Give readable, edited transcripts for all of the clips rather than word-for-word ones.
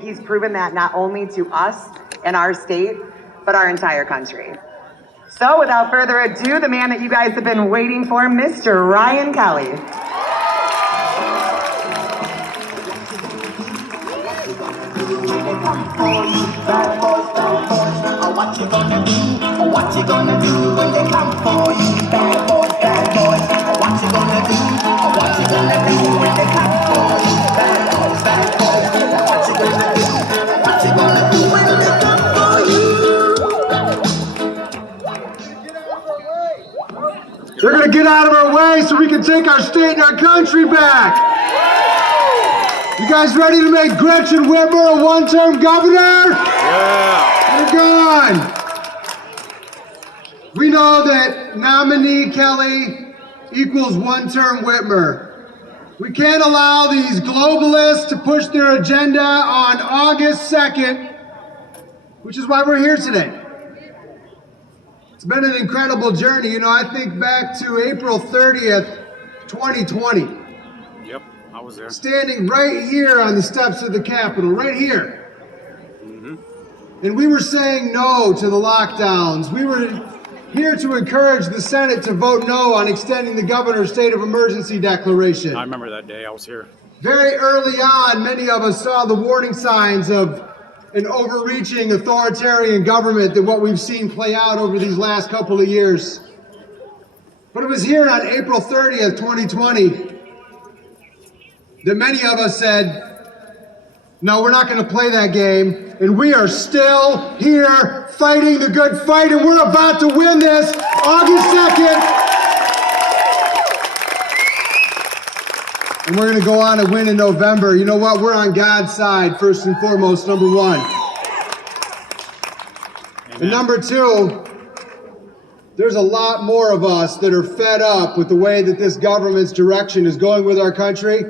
He's proven that not only to us and our state, but our entire country. So without further ado, the man that you guys have been waiting for, Mr. Ryan Kelley. What you gonna do? What you gonna do when they come for you? Bad boys, bad boys. What you gonna do? What you gonna do when they come for you? Bad boys, bad boys. What you gonna do? What you gonna do when they come for you? They're gonna get out of our way so we can take our state and our country back. You guys ready to make Gretchen Whitmer a one-term governor? Yeah. We're gone. We know that nominee Kelley equals one-term Whitmer. We can't allow these globalists to push their agenda on August 2nd, which is why we're here today. It's been an incredible journey. You know, I think back to April 30th, 2020. Yep, I was there. Standing right here on the steps of the Capitol, right here. And we were saying no to the lockdowns. We were here to encourage the Senate to vote no on extending the governor's state of emergency declaration. I remember that day. I was here. Very early on, many of us saw the warning signs of an overreaching authoritarian government than what we've seen play out over these last couple of years. But it was here on April 30th, 2020, that many of us said, no, we're not going to play that game, and we are still here fighting the good fight, and we're about to win this August 2nd. And we're going to go on and win in November. You know what? We're on God's side, first and foremost, number one. Amen. And number two, there's a lot more of us that are fed up with the way that this government's direction is going with our country.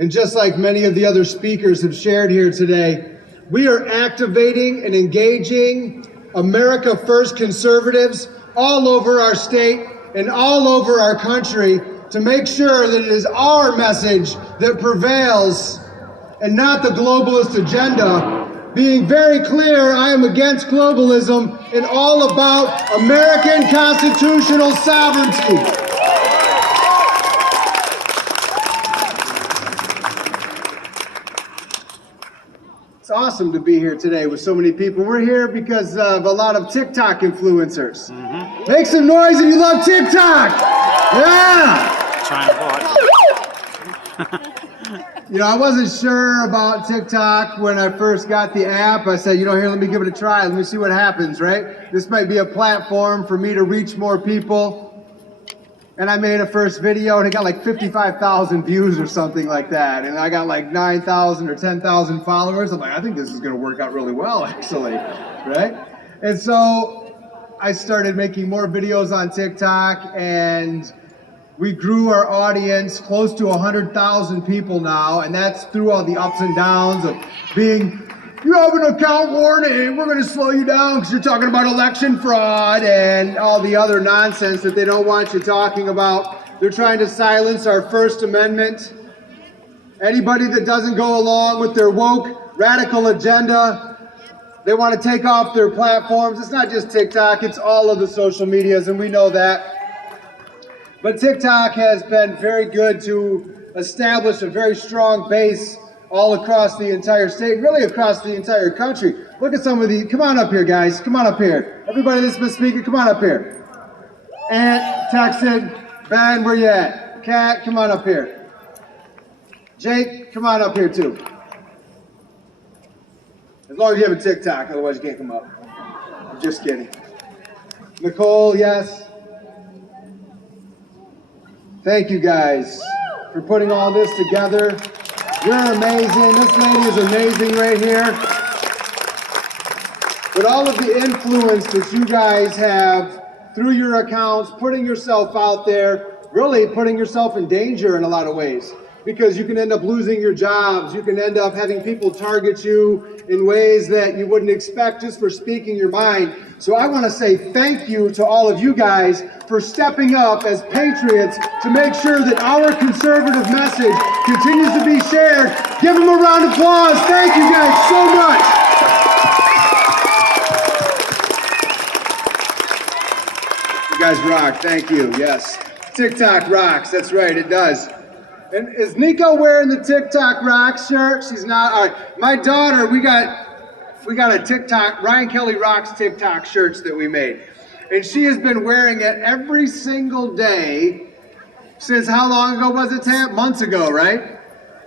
And just like many of the other speakers have shared here today, we are activating and engaging America First conservatives all over our state and all over our country to make sure that it is our message that prevails and not the globalist agenda. Being very clear, I am against globalism and all about American constitutional sovereignty. It's awesome to be here today with so many people. We're here because of a lot of TikTok influencers. Make some noise if you love TikTok! Yeah! You know, I wasn't sure about TikTok when I first got the app. I said, you know, here, let me give it a try. Let me see what happens, right? This might be a platform for me to reach more people. And I made a first video and it got like 55,000 views or something like that. And I got like 9,000 or 10,000 followers. I'm like, I think this is gonna work out really well, actually, right? And so I started making more videos on TikTok, and we grew our audience close to 100,000 people now. And that's through all the ups and downs of being, you have an account warning, we're gonna slow you down because you're talking about election fraud and all the other nonsense that they don't want you talking about. They're trying to silence our First Amendment. Anybody that doesn't go along with their woke, radical agenda, they want to take off their platforms. It's not just TikTok, it's all of the social medias, and we know that. But TikTok has been very good to establish a very strong base all across the entire state, really across the entire country. Look at some of these. Come on up here, guys. Come on up here. Everybody that's been speaking, come on up here. Ant, Texan, Ben, where you at? Kat, come on up here. Jake, come on up here too. As long as you have a TikTok, otherwise you can't come up. I'm just kidding. Nicole, yes. Thank you guys for putting all this together. You're amazing. This lady is amazing right here. But all of the influence that you guys have through your accounts, putting yourself out there, really putting yourself in danger in a lot of ways. Because you can end up losing your jobs. You can end up having people target you in ways that you wouldn't expect just for speaking your mind. So I want to say thank you to all of you guys for stepping up as patriots to make sure that our conservative message continues to be shared. Give them a round of applause. Thank you guys much. You guys rock. Thank you. Yes. TikTok rocks. That's right. It does. And is Nico wearing the TikTok rocks shirt? She's not. All right. My daughter, we got a TikTok, Ryan Kelley Rocks TikTok shirts that we made. And she has been wearing it every single day since how long ago was it, Tam? Months ago, right?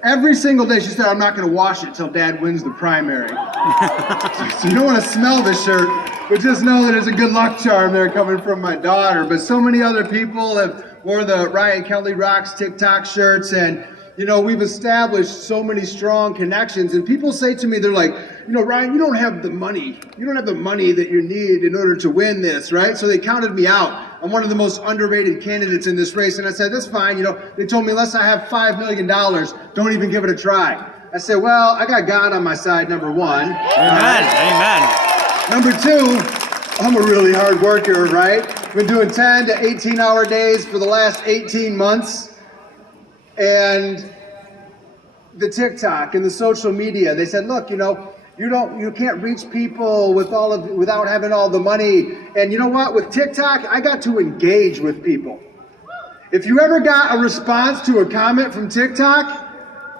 Every single day she said, I'm not going to wash it till Dad wins the primary. So you don't want to smell the shirt, but just know that it's a good luck charm there coming from my daughter. But so many other people have wore the Ryan Kelley Rocks TikTok shirts, and you know, we've established so many strong connections, and people say to me, they're like, you know, Ryan, you don't have the money. You don't have the money that you need in order to win this, right? So they counted me out. I'm one of the most underrated candidates in this race. And I said, that's fine. You know, they told me, unless I have $5 million, don't even give it a try. I said, well, I got God on my side, number one. Amen. Amen. Number two, I'm a really hard worker, right? Been doing 10 to 18-hour days for the last 18 months. And the TikTok and the social media, they said, look, you know, you can't reach people without having all the money. And you know what? With TikTok, I got to engage with people. If you ever got a response to a comment from TikTok,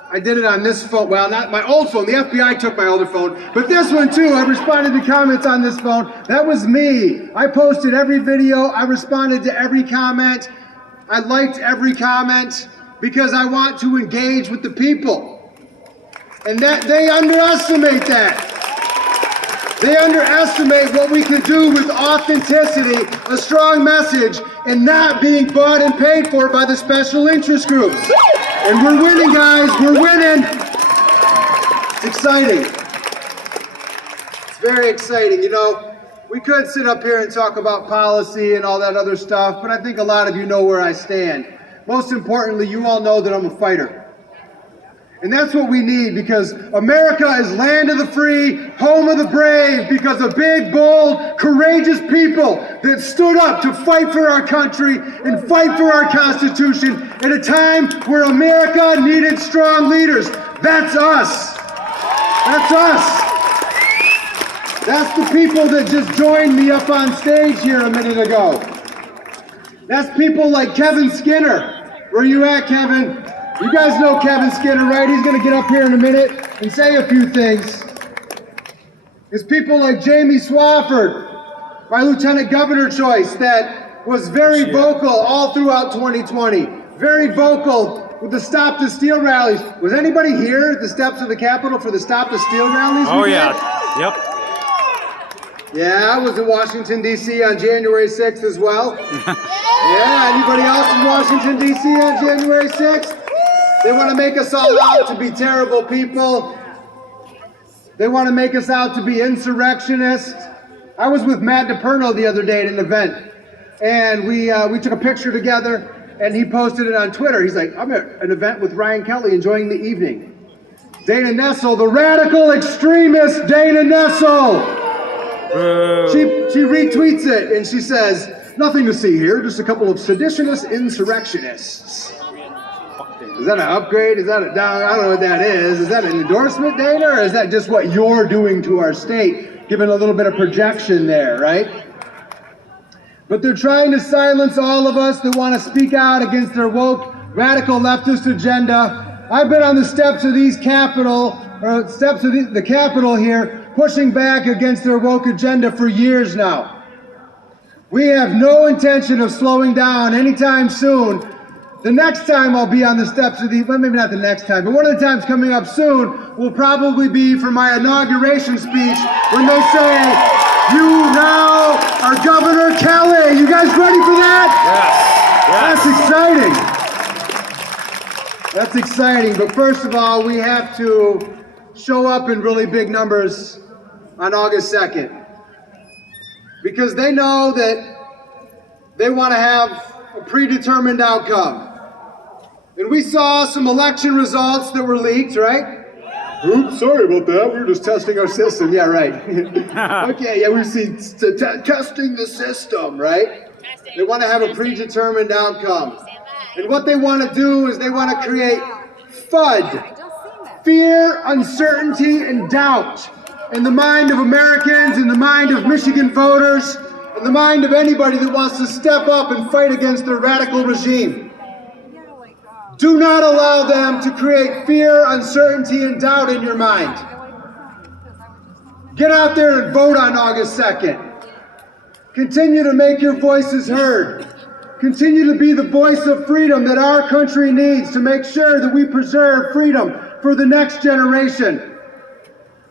I did it on this phone. Well, not my old phone. The FBI took my older phone. But this one, too, I responded to comments on this phone. That was me. I posted every video. I responded to every comment. I liked every comment because I want to engage with the people. And that they underestimate that. They underestimate what we can do with authenticity, a strong message, and not being bought and paid for by the special interest groups. And we're winning, guys. We're winning. It's exciting. It's very exciting. You know, we could sit up here and talk about policy and all that other stuff, but I think a lot of you know where I stand. Most importantly, you all know that I'm a fighter. And that's what we need, because America is land of the free, home of the brave, because of big, bold, courageous people that stood up to fight for our country and fight for our Constitution at a time where America needed strong leaders. That's us. That's us. That's the people that just joined me up on stage here a minute ago. That's people like Kevin Skinner. Where you at, Kevin? You guys know Kevin Skinner, right? He's going to get up here in a minute and say a few things. It's people like Jamie Swafford, my lieutenant governor choice, that was very vocal all throughout 2020. Very vocal with the Stop the Steal rallies. Was anybody here at the steps of the Capitol for the Stop the Steal rallies? Oh, yeah. Yep. Yeah, I was in Washington, D.C. on January 6th as well. Yeah, anybody else in Washington, D.C. on January 6th? They want to make us all out to be terrible people. They want to make us out to be insurrectionists. I was with Matt DePerno the other day at an event, and we took a picture together, and he posted it on Twitter. He's like, I'm at an event with Ryan Kelley enjoying the evening. Dana Nessel, the radical extremist Dana Nessel. She retweets it, and she says, nothing to see here, just a couple of seditionist insurrectionists. Is that an upgrade? Is that a down? I don't know what that is. Is that an endorsement, Dana, or is that just what you're doing to our state? Giving a little bit of projection there, right? But they're trying to silence all of us that want to speak out against their woke, radical leftist agenda. I've been on the steps of the Capitol here, pushing back against their woke agenda for years now. We have no intention of slowing down anytime soon. The next time I'll be on the steps of well, maybe not the next time, but one of the times coming up soon will probably be for my inauguration speech when they say, you now are Governor Kelley. You guys ready for that? Yes. That's exciting. That's exciting. But first of all, we have to show up in really big numbers on August 2nd. Because they know that they want to have a predetermined outcome. And we saw some election results that were leaked, right? Oops, sorry about that. We were just testing our system. Yeah, right. Okay, yeah, we've seen testing the system, right? They want to have a predetermined outcome. And what they want to do is they want to create FUD. fear, uncertainty, and doubt in the mind of Americans, in the mind of Michigan voters, in the mind of anybody that wants to step up and fight against their radical regime. Do not allow them to create fear, uncertainty, and doubt in your mind. Get out there and vote on August 2nd. Continue to make your voices heard. Continue to be the voice of freedom that our country needs to make sure that we preserve freedom for the next generation.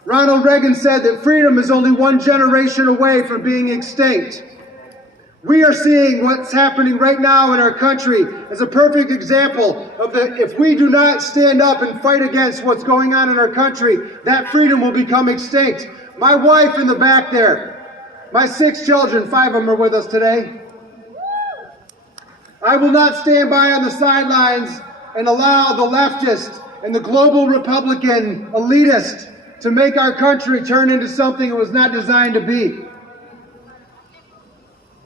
Ronald Reagan said that freedom is only one generation away from being extinct. We are seeing what's happening right now in our country as a perfect example of that if we do not stand up and fight against what's going on in our country, that freedom will become extinct. My wife in the back there, my 6 children, 5 of them are with us today. I will not stand by on the sidelines and allow the leftist and the global Republican elitist to make our country turn into something it was not designed to be.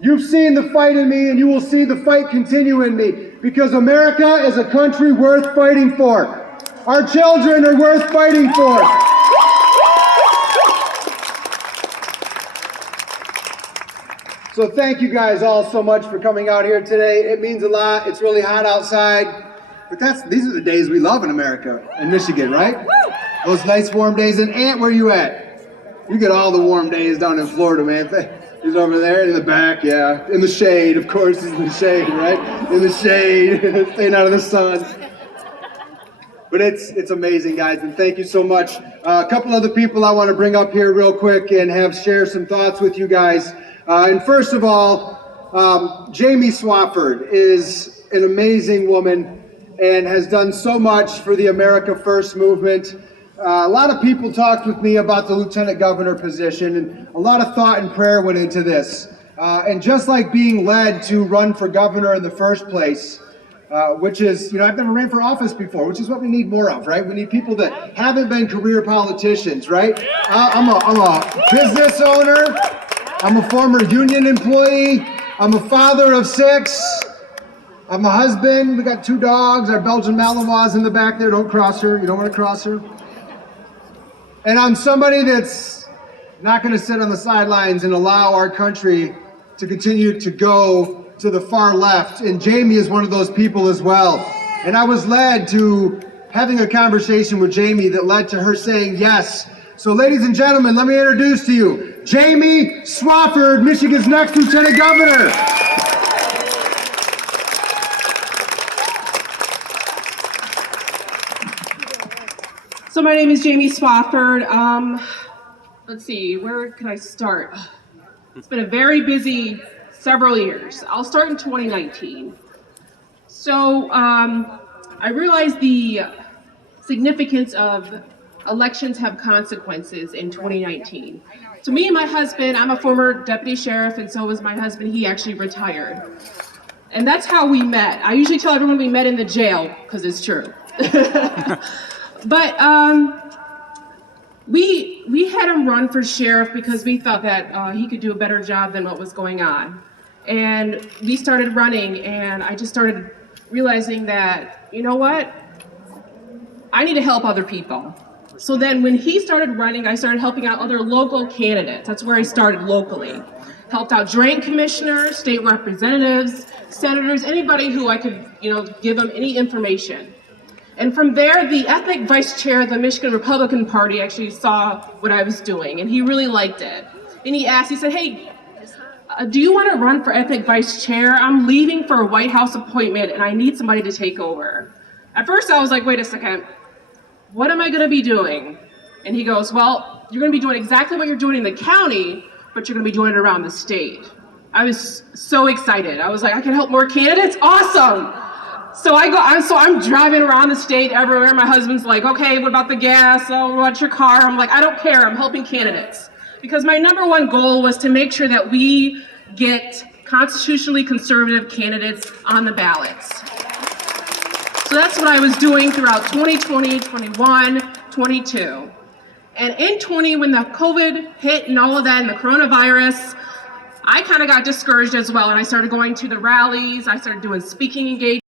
You've seen the fight in me, and you will see the fight continue in me, because America is a country worth fighting for. Our children are worth fighting for. So thank you guys all so much for coming out here today. It means a lot. It's really hot outside. But these are the days we love in America, in Michigan, right? Those nice warm days. And Aunt, where you at? You get all the warm days down in Florida, man. He's over there in the back, yeah. In the shade, of course, he's in the shade, right? In the shade, staying out of the sun. But it's amazing, guys, and thank you so much. A couple other people I want to bring up here real quick and share some thoughts with you guys. And first of all, Jamie Swafford is an amazing woman and has done so much for the America First movement. A lot of people talked with me about the lieutenant governor position, and a lot of thought and prayer went into this. And just like being led to run for governor in the first place, which is, I've never ran for office before, which is what we need more of, right? We need people that haven't been career politicians, right? I'm a business owner. I'm a former union employee. I'm a father of 6. I'm a husband. We got 2 dogs. Our Belgian Malinois in the back there. Don't cross her. You don't want to cross her. And I'm somebody that's not going to sit on the sidelines and allow our country to continue to go to the far left. And Jamie is one of those people as well. And I was led to having a conversation with Jamie that led to her saying yes. So ladies and gentlemen, let me introduce to you Jamie Swafford, Michigan's next lieutenant governor. So my name is Jamie Swafford. Let's see, where can I start? It's been a very busy several years. I'll start in 2019. So I realized the significance of elections have consequences in 2019. So me and my husband, I'm a former deputy sheriff, and so was my husband. He actually retired. And that's how we met. I usually tell everyone we met in the jail, because it's true. But we had him run for sheriff because we thought that he could do a better job than what was going on. And we started running, and I just started realizing that, you know what? I need to help other people. So then when he started running, I started helping out other local candidates. That's where I started locally. Helped out drain commissioners, state representatives, senators, anybody who I could, give them any information. And from there, the ethnic vice chair of the Michigan Republican Party actually saw what I was doing, and he really liked it. And he said, hey, do you want to run for ethnic vice chair? I'm leaving for a White House appointment, and I need somebody to take over. At first, I was like, wait a second, what am I going to be doing? And he goes, well, you're going to be doing exactly what you're doing in the county, but you're going to be doing it around the state. I was so excited. I was like, I can help more candidates? Awesome! So I'm driving around the state everywhere. My husband's like, okay, what about the gas? Oh, what's your car? I'm like, I don't care. I'm helping candidates. Because my number one goal was to make sure that we get constitutionally conservative candidates on the ballots. So that's what I was doing throughout 2020, 21, 22. And in 20, when the COVID hit and all of that and the coronavirus, I kind of got discouraged as well. And I started going to the rallies. I started doing speaking engagements.